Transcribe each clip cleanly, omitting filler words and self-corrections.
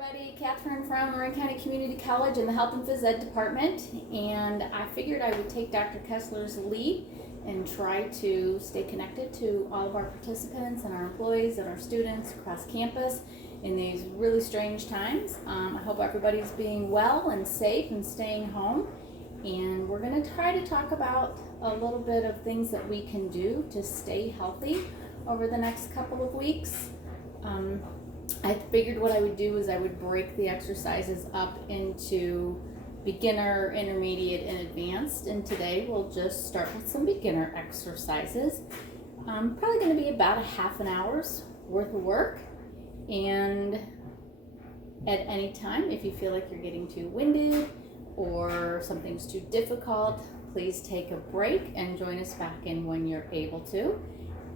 everybody, Kathryn from Marin County Community College in the Health and Phys Ed department, and I figured I would take Dr. Kessler's lead and try to stay connected to all of our participants and our employees and our students across campus in these really strange times. I hope everybody's being well and safe and staying home, and we're going to try to talk about a little bit of things that we can do to stay healthy over the next couple of weeks. I figured what I would do is I would break the exercises up into beginner, intermediate, and advanced. And today we'll just start with some beginner exercises. Probably going to be about a half an hour's worth of work. And at any time, if you feel like you're getting too winded or something's too difficult, please take a break and join us back in when you're able to.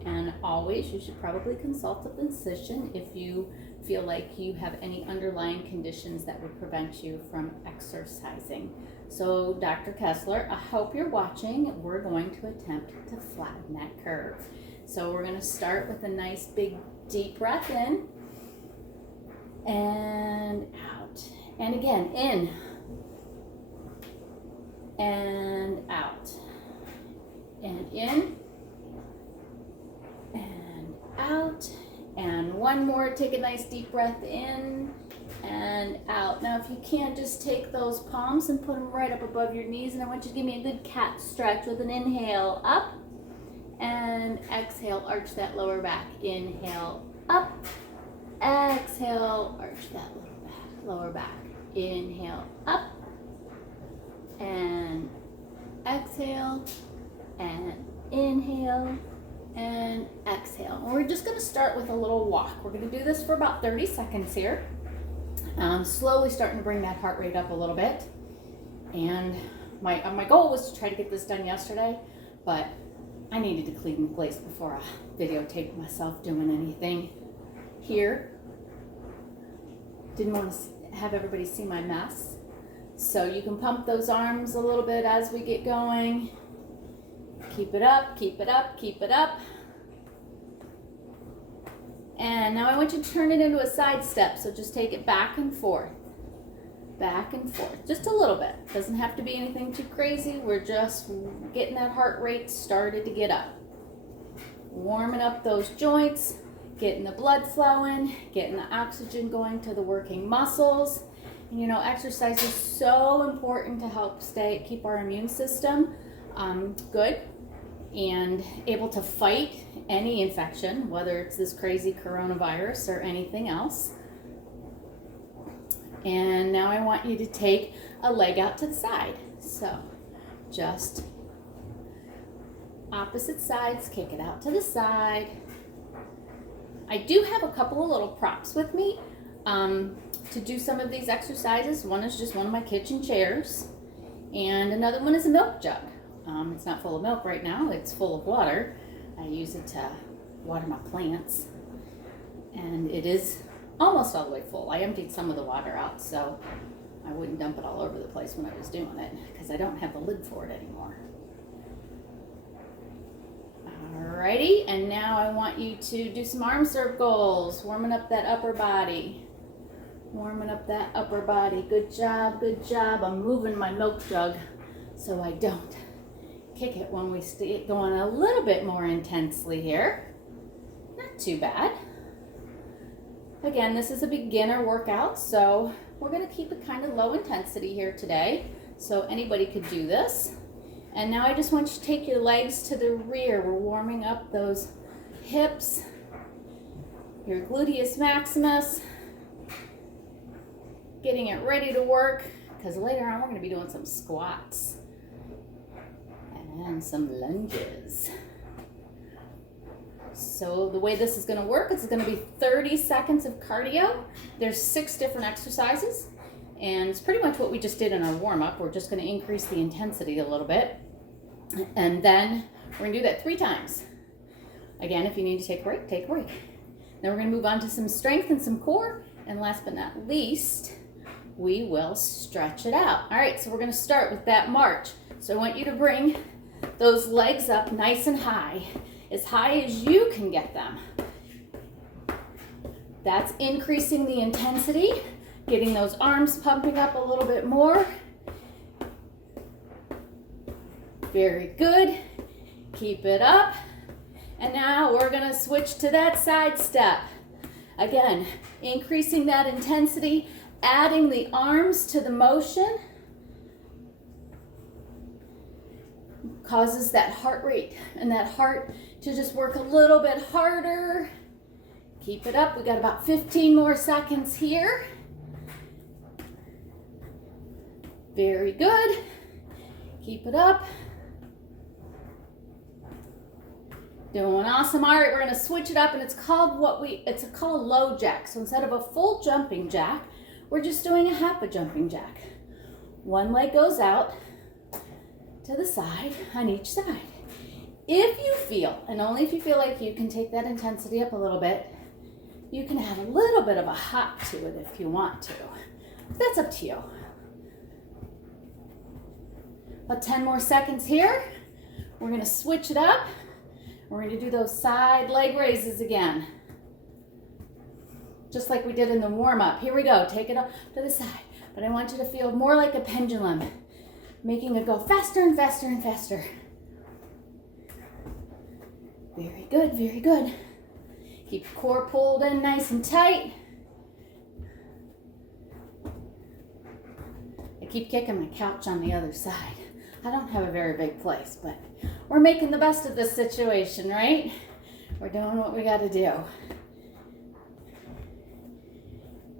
And always, you should probably consult a physician if you feel like you have any underlying conditions that would prevent you from exercising. So, Dr. Kessler, I hope you're watching. We're going to attempt to flatten that curve. So we're going to start with a nice big deep breath in and out. And again, in and out. And in and out, and one more. Take a nice deep breath in and out. Now if you can, just take those palms and put them right up above your knees, and I want you to give me a good cat stretch with an inhale up and exhale, arch that lower back. Inhale up, exhale, arch that lower back. Inhale up and exhale and inhale and exhale. And we're just going to start with a little walk. We're going to do this for about 30 seconds here. Slowly starting to bring that heart rate up a little bit. And my goal was to try to get this done yesterday, but I needed to clean the place before I videotaped myself doing anything here. Didn't want to have everybody see my mess. So you can pump those arms a little bit as we get going. Keep it up, keep it up, keep it up. And now I want you to turn it into a side step. So just take it back and forth, just a little bit. Doesn't have to be anything too crazy. We're just getting that heart rate started to get up. Warming up those joints, getting the blood flowing, getting the oxygen going to the working muscles. And you know, exercise is so important to help keep our immune system good and able to fight any infection, whether it's this crazy coronavirus or anything else. And now I want you to take a leg out to the side. So just opposite sides, kick it out to the side. I do have a couple of little props with me to do some of these exercises. One is just one of my kitchen chairs, and another one is a milk jug. It's not full of milk right now, it's full of water. I use it to water my plants, and it is almost all the way full. I emptied some of the water out so I wouldn't dump it all over the place when I was doing it, because I don't have the lid for it anymore. Alrighty, and now I want you to do some arm circles, warming up that upper body. Warming up that upper body. Good job, good job. I'm moving my milk jug so I don't kick it when we stay going a little bit more intensely here. Not too bad. Again, this is a beginner workout, so we're going to keep it kind of low intensity here today, so anybody could do this. And now I just want you to take your legs to the rear. We're warming up those hips, your gluteus maximus, getting it ready to work, because later on we're going to be doing some squats and some lunges. So the way this is going to work, it's going to be 30 seconds of cardio. There's 6 different exercises, and it's pretty much what we just did in our warm-up. We're just going to increase the intensity a little bit, and then we're going to do that 3 times. Again, if you need to take a break, take a break. Then we're going to move on to some strength and some core, and last but not least, we will stretch it out. All right, so we're going to start with that march. So I want you to bring those legs up nice and high as you can get them. That's increasing the intensity. Getting those arms pumping up a little bit more. Very good. Keep it up. And now we're gonna switch to that side step. Again, increasing that intensity, adding the arms to the motion. Causes that heart rate and that heart to just work a little bit harder. Keep it up. We got about 15 more seconds here. Very good. Keep it up. Doing awesome. All right, we're gonna switch it up, and it's called a low jack. So instead of a full jumping jack, we're just doing a half a jumping jack. One leg goes out to the side on each side. If you feel, and only if you feel like you can take that intensity up a little bit, you can add a little bit of a hop to it if you want to. That's up to you. About 10 more seconds here. We're gonna switch it up. We're gonna do those side leg raises again. Just like we did in the warm-up. Here we go, take it up to the side. But I want you to feel more like a pendulum, making it go faster and faster and faster. Very good, very good. Keep your core pulled in nice and tight. I keep kicking my couch on the other side. I don't have a very big place, but we're making the best of this situation, right? We're doing what we gotta do.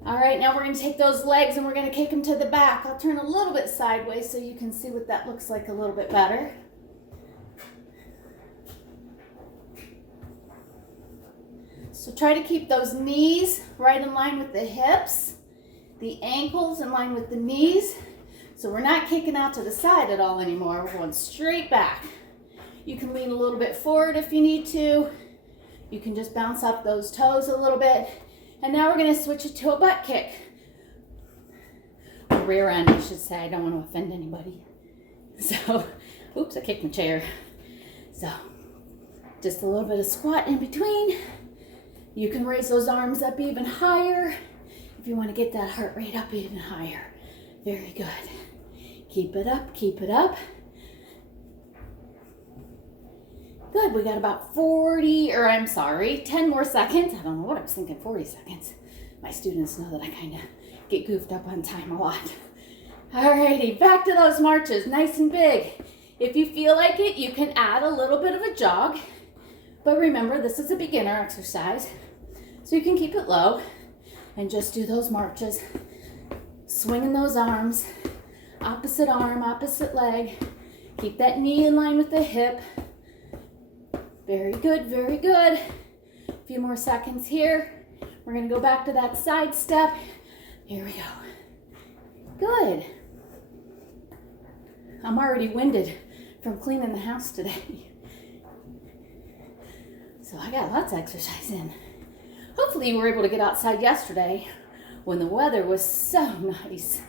All right, now we're gonna take those legs and we're gonna kick them to the back. I'll turn a little bit sideways so you can see what that looks like a little bit better. So try to keep those knees right in line with the hips, the ankles in line with the knees. So we're not kicking out to the side at all anymore. We're going straight back. You can lean a little bit forward if you need to. You can just bounce up those toes a little bit. And now we're gonna switch it to a butt kick. Or rear end, I should say. I don't want to offend anybody. So, oops, I kicked my chair. So, just a little bit of squat in between. You can raise those arms up even higher if you want to get that heart rate up even higher. Very good. Keep it up, keep it up. Good, we got about 10 more seconds. I don't know what I was thinking, 40 seconds. My students know that I kind of get goofed up on time a lot. Alrighty, back to those marches, nice and big. If you feel like it, you can add a little bit of a jog. But remember, this is a beginner exercise, so you can keep it low and just do those marches. Swinging those arms, opposite arm, opposite leg. Keep that knee in line with the hip. Very good, very good. A few more seconds here. We're gonna go back to that side step. Here we go. Good. I'm already winded from cleaning the house today. So I got lots of exercise in. Hopefully you were able to get outside yesterday when the weather was so nice.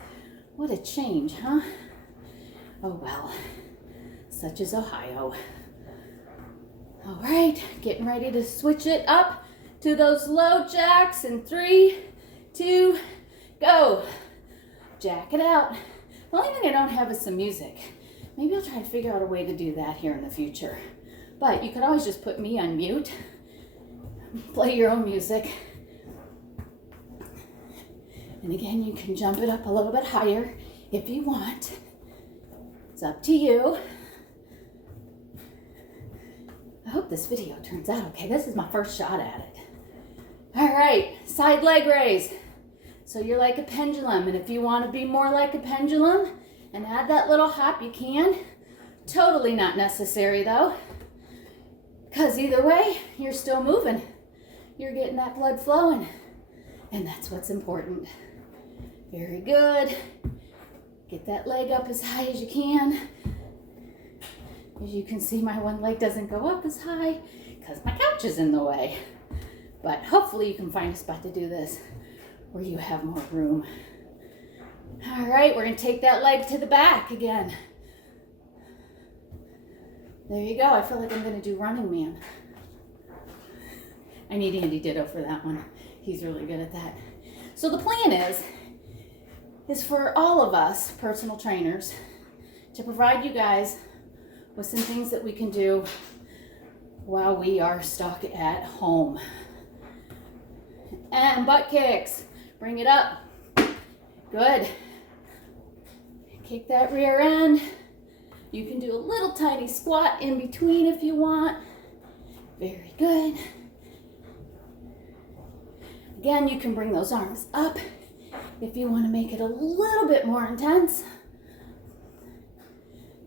What a change, huh? Oh well, such is Ohio. All right, getting ready to switch it up to those low jacks in 3, 2, go. Jack it out. The only thing I don't have is some music. Maybe I'll try to figure out a way to do that here in the future. But you could always just put me on mute, play your own music. And again, you can jump it up a little bit higher if you want. It's up to you. I hope this video turns out okay. This is my first shot at it. All right, side leg raise. So you're like a pendulum, and if you want to be more like a pendulum and add that little hop, you can. Totally not necessary though, because either way, you're still moving. You're getting that blood flowing, and that's what's important. Very good. Get that leg up as high as you can. As you can see, my one leg doesn't go up as high because my couch is in the way. But hopefully you can find a spot to do this where you have more room. All right, we're gonna take that leg to the back again. There you go. I feel like I'm gonna do Running Man. I need Andy Ditto for that one. He's really good at that. So the plan is is for all of us personal trainers to provide you guys with some things that we can do while we are stuck at home. And butt kicks. Bring it up. Good. Kick that rear end. You can do a little tiny squat in between if you want. Very good. Again, you can bring those arms up if you want to make it a little bit more intense.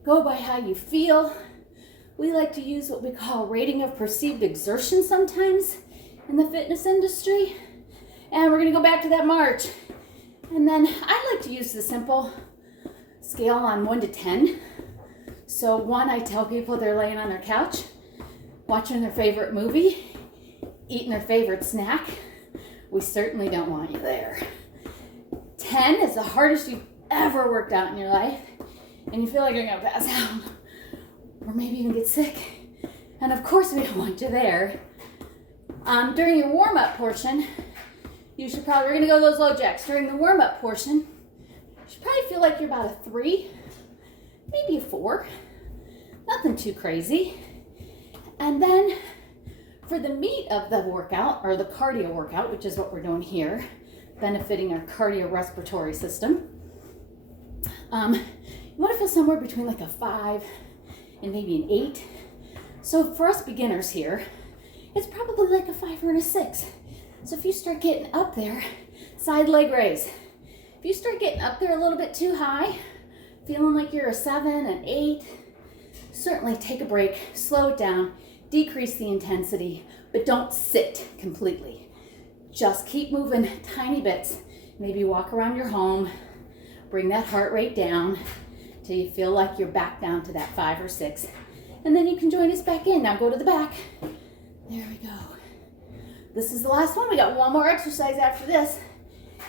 Go by how you feel. We like to use what we call rating of perceived exertion sometimes in the fitness industry. And we're going to go back to that march. And then I like to use the simple scale on 1 to 10. So 1, I tell people they're laying on their couch, watching their favorite movie, eating their favorite snack. We certainly don't want you there. 10 is the hardest you've ever worked out in your life, and you feel like you're gonna pass out, or maybe even get sick. And of course we don't want you there. During your warm-up portion, we're gonna go those low jacks. During the warm-up portion, you should probably feel like you're about a 3, maybe a 4. Nothing too crazy. And then for the meat of the workout, or the cardio workout, which is what we're doing here, benefiting our cardiorespiratory system, you want to feel somewhere between like a 5 and maybe an 8. So for us beginners here, it's probably like a 5 or a 6. So if you start getting up there, side leg raise. If you start getting up there a little bit too high, feeling like you're a 7, an 8, certainly take a break, slow it down, decrease the intensity, but don't sit completely. Just keep moving tiny bits. Maybe walk around your home, bring that heart rate down till you feel like you're back down to that 5 or 6. And then you can join us back in. Now go to the back. There we go. This is the last one. We got one more exercise after this.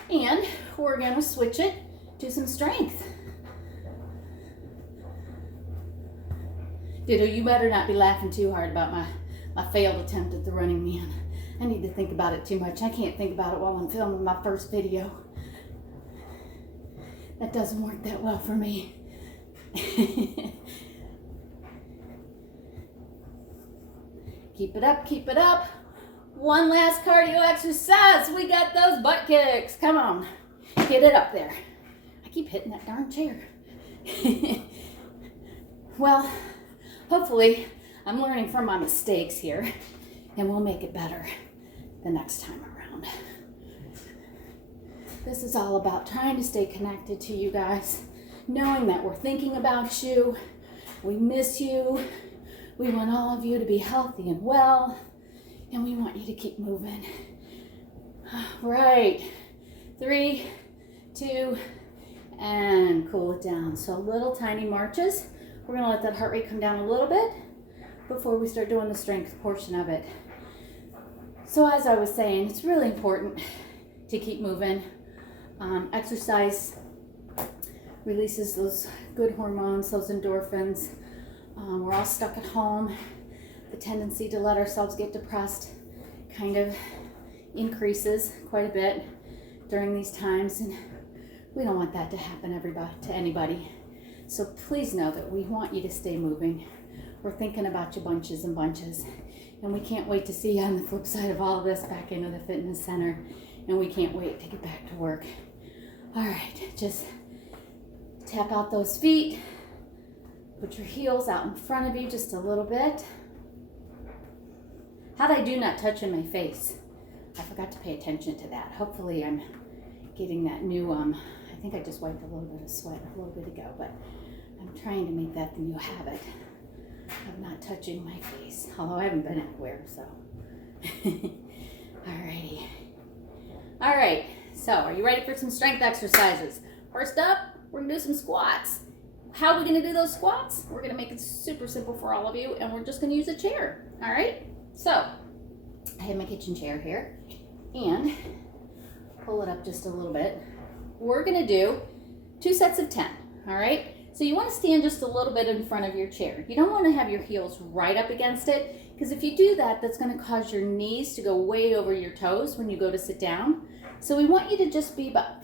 And we're gonna switch it to some strength. Ditto, you better not be laughing too hard about my failed attempt at the running man. I need to think about it too much. I can't think about it while I'm filming my first video. That doesn't work that well for me. Keep it up, keep it up. One last cardio exercise. We got those butt kicks. Come on, get it up there. I keep hitting that darn chair. Well, hopefully I'm learning from my mistakes here, and we'll make it better the next time around. This is all about trying to stay connected to you guys, knowing that we're thinking about you, we miss you, we want all of you to be healthy and well, and we want you to keep moving. Right, 3, 2, and cool it down. So little tiny marches. We're gonna let that heart rate come down a little bit before we start doing the strength portion of it. So as I was saying, it's really important to keep moving. Exercise releases those good hormones, those endorphins. We're all stuck at home. The tendency to let ourselves get depressed kind of increases quite a bit during these times, and we don't want that to happen to anybody. So please know that we want you to stay moving. We're thinking about you bunches and bunches, and we can't wait to see you on the flip side of all of this back into the fitness center, and we can't wait to get back to work. All right, just tap out those feet. Put your heels out in front of you just a little bit. How'd I do not touching my face? I forgot to pay attention to that. Hopefully I'm getting that new, I think I just wiped a little bit of sweat a little bit ago, but I'm trying to make that the new habit of not touching my face, although I haven't been anywhere, so. Alrighty. All right, so are you ready for some strength exercises? First up, we're gonna do some squats. How are we gonna do those squats? We're gonna make it super simple for all of you, and we're just gonna use a chair, all right? So, I have my kitchen chair here, and pull it up just a little bit. We're gonna do 2 sets of 10, all right? So you wanna stand just a little bit in front of your chair. You don't wanna have your heels right up against it, because if you do that, that's gonna cause your knees to go way over your toes when you go to sit down. So we want you to just be about,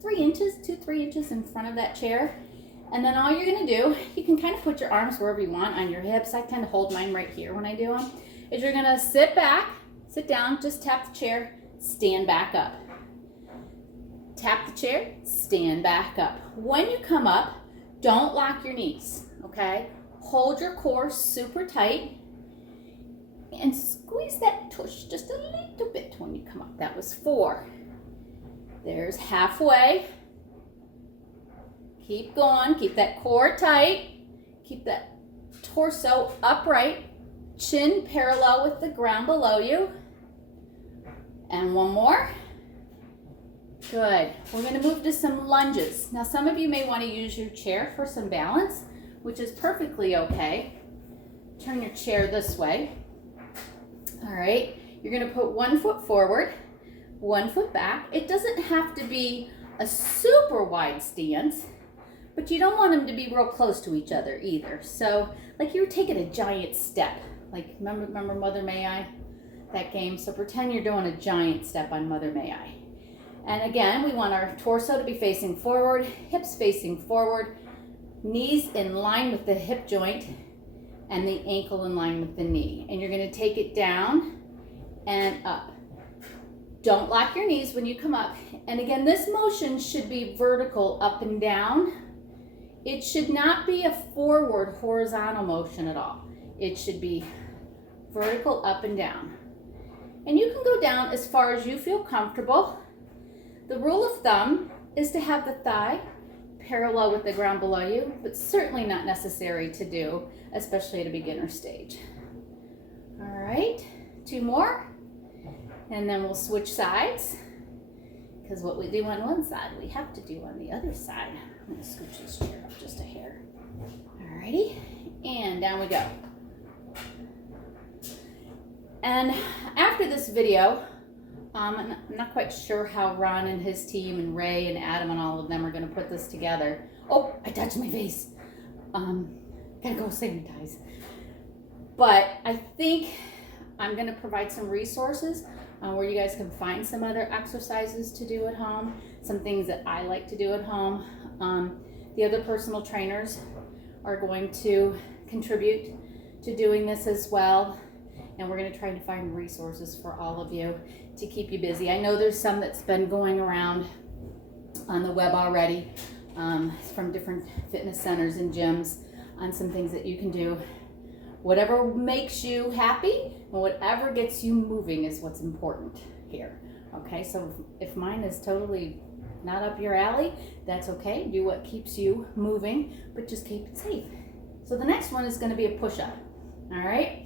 3 inches, 2-3 inches in front of that chair. And then all you're gonna do, you can kind of put your arms wherever you want on your hips. I tend to hold mine right here when I do them. Is you're gonna sit back, sit down, just tap the chair, stand back up. Tap the chair, stand back up. When you come up, don't lock your knees, okay? Hold your core super tight and squeeze that tush just a little bit when you come up. That was 4. There's halfway. Keep going, keep that core tight. Keep that torso upright, chin parallel with the ground below you. And one more. Good. We're going to move to some lunges. Now, some of you may want to use your chair for some balance, which is perfectly okay. Turn your chair this way. All right. You're going to put 1 foot forward, 1 foot back. It doesn't have to be a super wide stance, but you don't want them to be real close to each other either. So, like you're taking a giant step. Like, remember Mother May I? That game. So pretend you're doing a giant step on Mother May I. And again, we want our torso to be facing forward, hips facing forward, knees in line with the hip joint, and the ankle in line with the knee. And you're going to take it down and up. Don't lock your knees when you come up. And again, this motion should be vertical up and down. It should not be a forward horizontal motion at all. It should be vertical up and down. And you can go down as far as you feel comfortable. The rule of thumb is to have the thigh parallel with the ground below you, but certainly not necessary to do, especially at a beginner stage. All right, 2 more, and then we'll switch sides, because what we do on one side, we have to do on the other side. I'm gonna scooch this chair up just a hair. All righty, and down we go. And after this video, I'm not quite sure how Ron and his team and Ray and Adam and all of them are going to put this together. Oh, I touched my face. Gotta go sanitize. But I think I'm going to provide some resources where you guys can find some other exercises to do at home, some things that I like to do at home. The other personal trainers are going to contribute to doing this as well. And we're going to try to find resources for all of you to keep you busy. I know there's some that's been going around on the web already from different fitness centers and gyms on some things that you can do. Whatever makes you happy and whatever gets you moving is what's important here. Okay, so if mine is totally not up your alley, that's okay. Do what keeps you moving, but just keep it safe. So the next one is going to be a push-up. All right.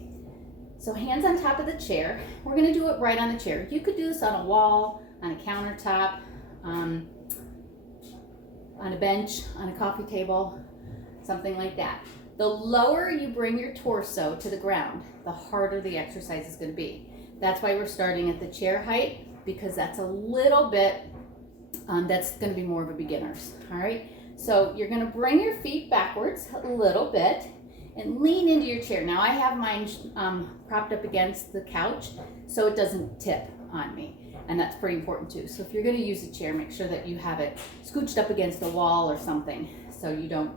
So hands on top of the chair. We're going to do it right on the chair. You could do this on a wall, on a countertop, on a bench, on a coffee table, something like that. The lower you bring your torso to the ground, the harder the exercise is going to be. That's why we're starting at the chair height, because that's a little bit, that's going to be more of a beginner's. All right. So you're going to bring your feet backwards a little bit and lean into your chair. Now I have mine propped up against the couch so it doesn't tip on me, and that's pretty important too. So if you're going to use a chair, make sure that you have it scooched up against the wall or something so you don't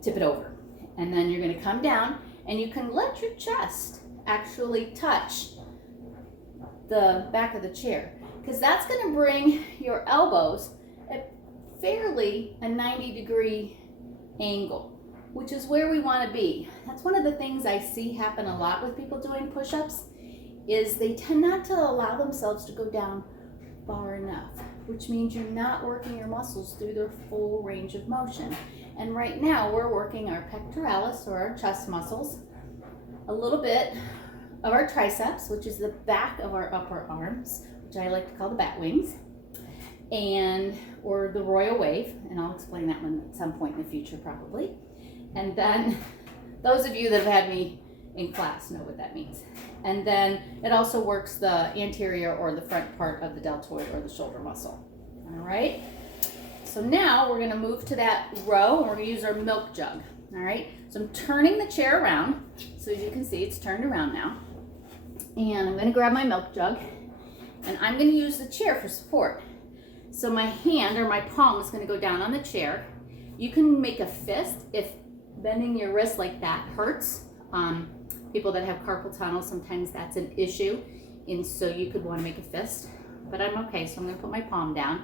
tip it over. And then you're going to come down and you can let your chest actually touch the back of the chair, because that's going to bring your elbows at fairly a 90-degree angle, which is where we want to be. That's one of the things I see happen a lot with people doing push-ups, is they tend not to allow themselves to go down far enough, which means you're not working your muscles through their full range of motion. And right now we're working our pectoralis, or our chest muscles, a little bit of our triceps, which is the back of our upper arms, which I like to call the bat wings, and or the royal wave, and I'll explain that one at some point in the future probably. And then those of you that have had me in class know what that means. And then it also works the anterior or the front part of the deltoid or the shoulder muscle. All right. So now we're going to move to that row, and we're going to use our milk jug. All right. So I'm turning the chair around. So as you can see, it's turned around now. And I'm going to grab my milk jug, and I'm going to use the chair for support. So my hand or my palm is going to go down on the chair. You can make a fist if bending your wrist like that hurts. People that have carpal tunnel, sometimes that's an issue. And so you could want to make a fist, but I'm okay. So I'm going to put my palm down.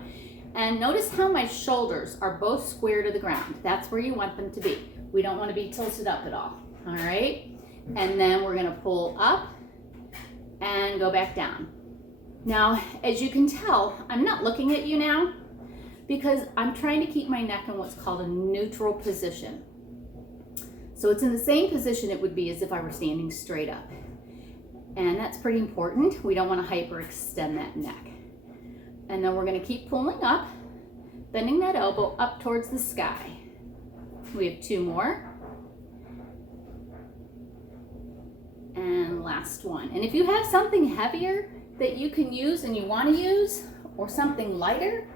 And notice how my shoulders are both square to the ground. That's where you want them to be. We don't want to be tilted up at all. All right. And then we're going to pull up and go back down. Now, as you can tell, I'm not looking at you now because I'm trying to keep my neck in what's called a neutral position. So it's in the same position it would be as if I were standing straight up. And that's pretty important. We don't want to hyperextend that neck. And then we're going to keep pulling up, bending that elbow up towards the sky. We have 2 more. And last one. And if you have something heavier that you can use and you want to use, or something lighter,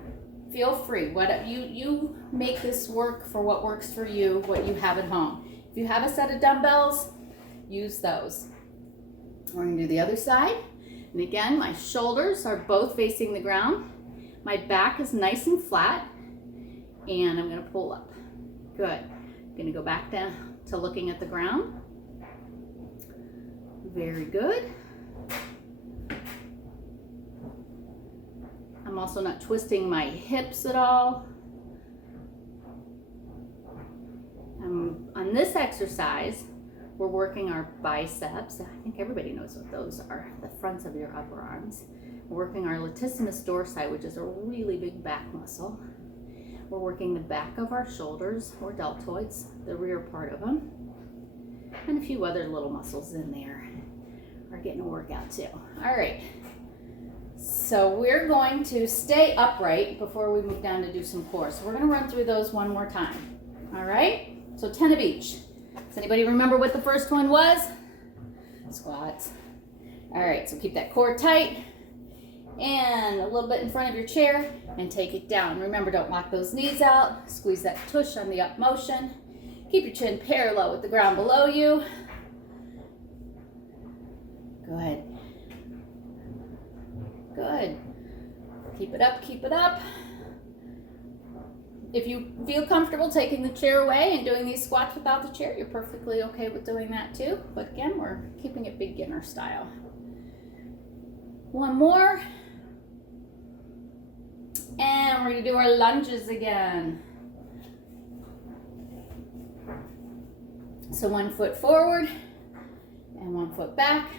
feel free. You make this work for what works for you, what you have at home. If you have a set of dumbbells, use those. We're going to do the other side. And again, my shoulders are both facing the ground. My back is nice and flat. And I'm going to pull up. Good. I'm going to go back down to looking at the ground. Very good. I'm also not twisting my hips at all. On this exercise, we're working our biceps. I think everybody knows what those are, the fronts of your upper arms. We're working our latissimus dorsi, which is a really big back muscle. We're working the back of our shoulders, or deltoids, the rear part of them. And a few other little muscles in there are getting a workout too. All right. So we're going to stay upright before we move down to do some core. So we're going to run through those one more time. All right. So 10 of each. Does anybody remember what the first one was? Squats. All right, so keep that core tight and a little bit in front of your chair and take it down. Remember, don't lock those knees out. Squeeze that tush on the up motion. Keep your chin parallel with the ground below you. Good. Good. Keep it up, keep it up. If you feel comfortable taking the chair away and doing these squats without the chair, you're perfectly okay with doing that too. But again, we're keeping it beginner style. One more. And we're going to do our lunges again. So 1 foot forward and 1 foot back.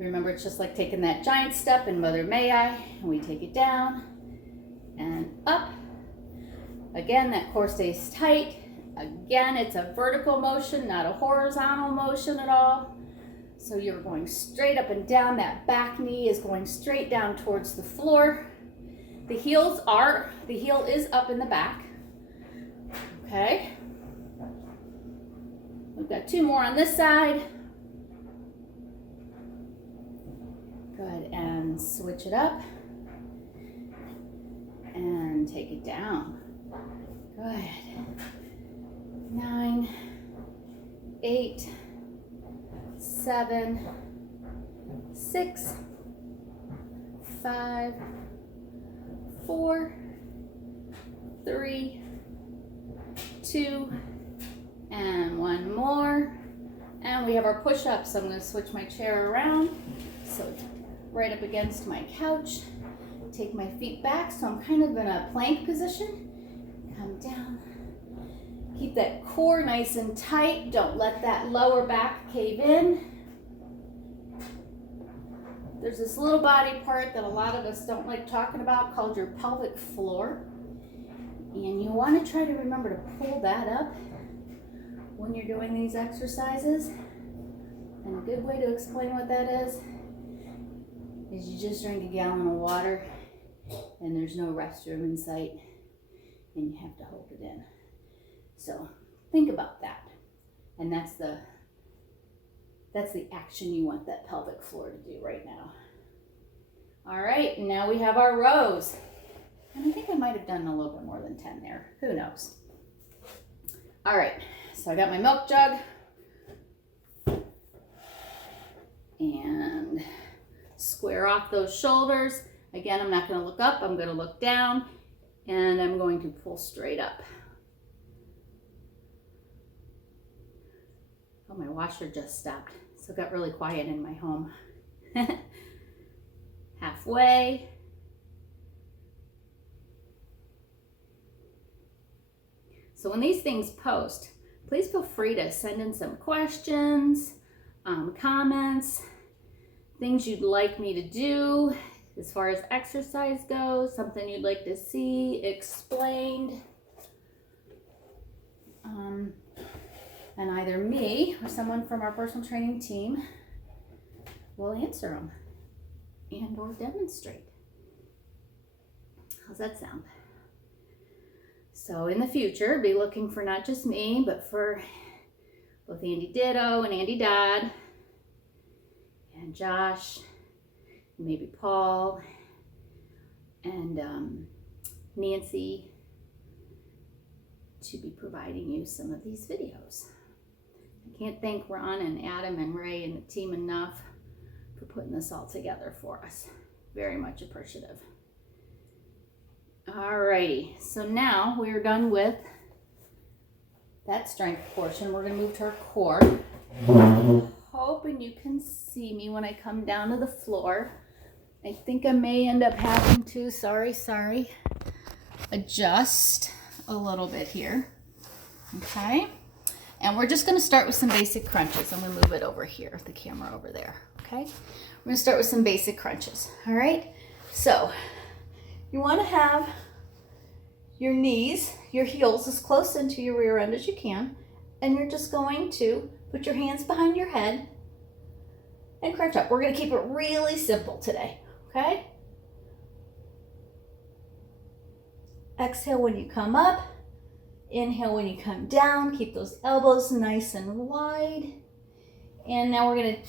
Remember, it's just like taking that giant step in Mother May I. And we take it down and up. Again, that core stays tight. Again, it's a vertical motion, not a horizontal motion at all. So you're going straight up and down. That back knee is going straight down towards the floor. The heel is up in the back. Okay. We've got 2 more on this side. Good, and switch it up. And take it down. Good. 9, 8, 7, 6, 5, 4, 3, 2, and 1 more. And we have our push-ups. So I'm going to switch my chair around. So right up against my couch. Take my feet back. So I'm kind of in a plank position. Come down. Keep that core nice and tight. Don't let that lower back cave in. There's this little body part that a lot of us don't like talking about called your pelvic floor. And you want to try to remember to pull that up when you're doing these exercises. And a good way to explain what that is you just drink a gallon of water and there's no restroom in sight and you have to hold it in. So think about that. And that's the action you want that pelvic floor to do right now. All right, now we have our rows. And I think I might have done a little bit more than 10 there. Who knows? All right, so I got my milk jug. And square off those shoulders. Again, I'm not going to look up, I'm going to look down, and I'm going to pull straight up. Oh, my washer just stopped, so it got really quiet in my home. Halfway. So when these things post, please feel free to send in some questions, comments, things you'd like me to do as far as exercise goes, something you'd like to see explained. And either me or someone from our personal training team will answer them and or demonstrate. How's that sound? So in the future, be looking for not just me, but for both Andy Ditto and Andy Dodd and Josh, maybe Paul and Nancy to be providing you some of these videos. I can't thank Ron and Adam and Ray and the team enough for putting this all together for us. Very much appreciative. Alrighty, so now we're done with that strength portion. We're going to move to our core. Hoping you can see me when I come down to the floor. I think I may end up having to, sorry, adjust a little bit here. Okay, and we're just going to start with some basic crunches. I'm going to move it over here, the camera over there. Okay, we're going to start with some basic crunches. All right, so you want to have your knees, your heels as close into your rear end as you can, and you're just going to put your hands behind your head and crunch up. We're going to keep it really simple today, okay? Exhale when you come up. Inhale when you come down. Keep those elbows nice and wide. And now we're going to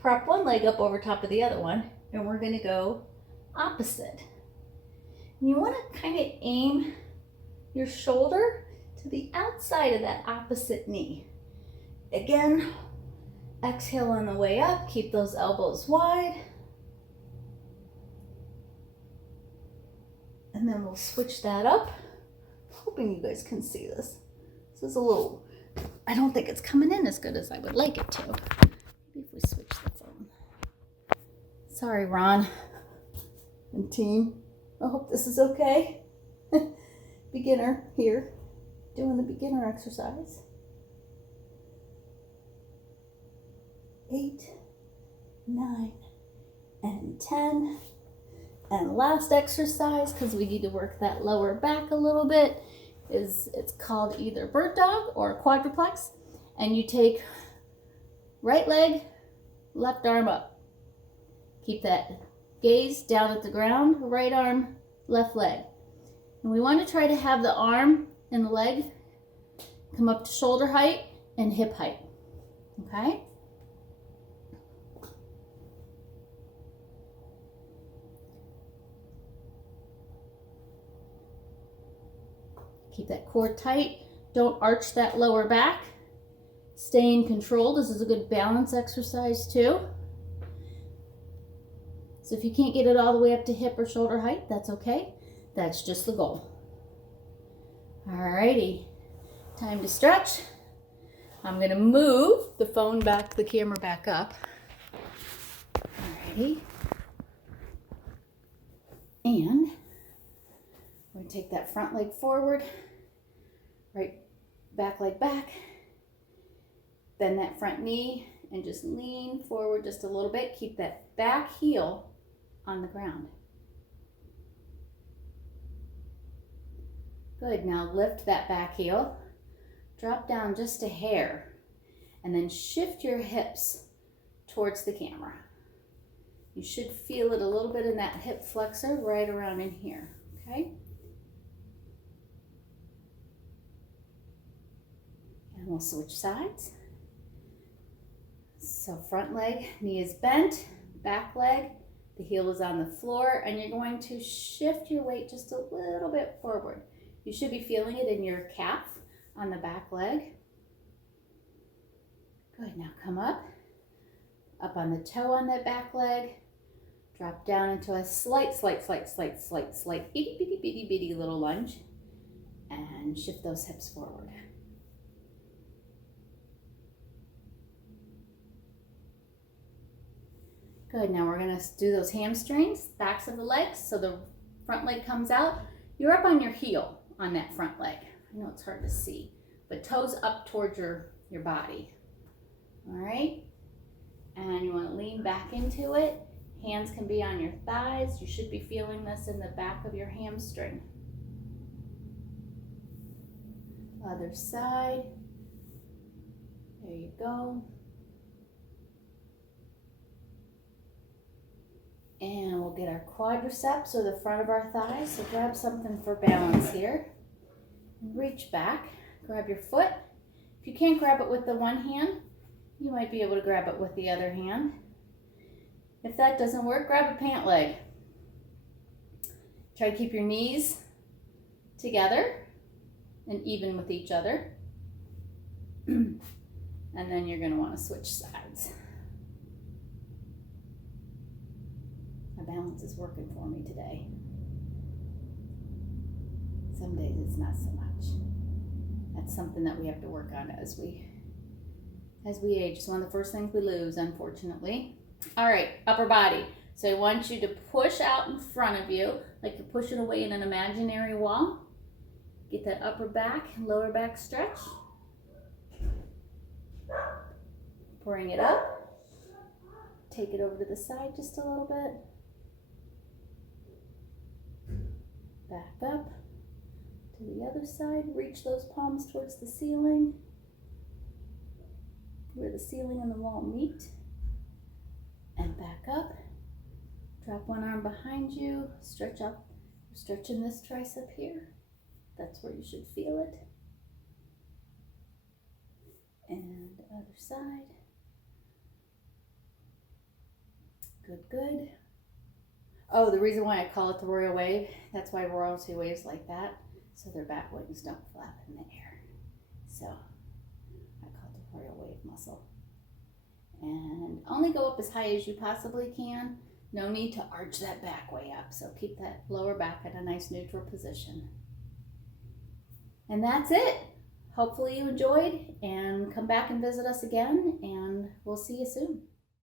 prop one leg up over top of the other one, and we're going to go opposite. And you want to kind of aim your shoulder to the outside of that opposite knee. Again, exhale on the way up. Keep those elbows wide. And then we'll switch that up. Hoping you guys can see this. This is a little, I don't think it's coming in as good as I would like it to. Maybe if we switch the phone. Sorry, Ron and team. I hope this is okay. Beginner here, doing the beginner exercise. 8, 9, and 10. And last exercise, because we need to work that lower back a little bit, it's called either bird dog or quadruplex. And you take right leg, left arm up. Keep that gaze down at the ground, right arm, left leg. And we want to try to have the arm and the leg come up to shoulder height and hip height. Okay? Keep that core tight. Don't arch that lower back. Stay in control. This is a good balance exercise too. So if you can't get it all the way up to hip or shoulder height, that's okay. That's just the goal. Alrighty, time to stretch. I'm gonna move the phone back, the camera back up. Alrighty. And we're gonna take that front leg forward, right back leg back, bend that front knee and just lean forward just a little bit. Keep that back heel on the ground. Good, now lift that back heel, drop down just a hair, and then shift your hips towards the camera. You should feel it a little bit in that hip flexor right around in here, okay? And we'll switch sides. So front leg, knee is bent, back leg, the heel is on the floor, and you're going to shift your weight just a little bit forward. You should be feeling it in your calf on the back leg. Good, now come up on the toe on that back leg, Drop down into a slight, itty bitty little lunge, and shift those hips forward. Good, now we're gonna do those hamstrings, backs of the legs, so the front leg comes out. You're up on your heel on that front leg. I know it's hard to see, but toes up towards your body. All right, and you wanna lean back into it. Hands can be on your thighs. You should be feeling this in the back of your hamstring. Other side. There you go. And we'll get our quadriceps, or the front of our thighs. So grab something for balance here. Reach back, grab your foot. If you can't grab it with the one hand, you might be able to grab it with the other hand. If that doesn't work, grab a pant leg. Try to keep your knees together and even with each other. And then you're going to want to switch sides. My balance is working for me today. Some days it's not so much. That's something that we have to work on as we age. It's one of the first things we lose, unfortunately. All right, upper body. So I want you to push out in front of you, like you're pushing away in an imaginary wall. Get that upper back and lower back stretch. Bring it up. Take it over to the side just a little bit. Back up to the other side. Reach those palms towards the ceiling, where the ceiling and the wall meet. And back up. Drop one arm behind you. Stretch up. Stretching this tricep here. That's where you should feel it. And other side. Good, good. Oh, the reason why I call it the royal wave, that's why royalty waves like that, so their back wings don't flap in the air. So I call it the royal wave muscle. And only go up as high as you possibly can. No need to arch that back way up. So keep that lower back at a nice neutral position. And that's it. Hopefully you enjoyed, and come back and visit us again, and we'll see you soon.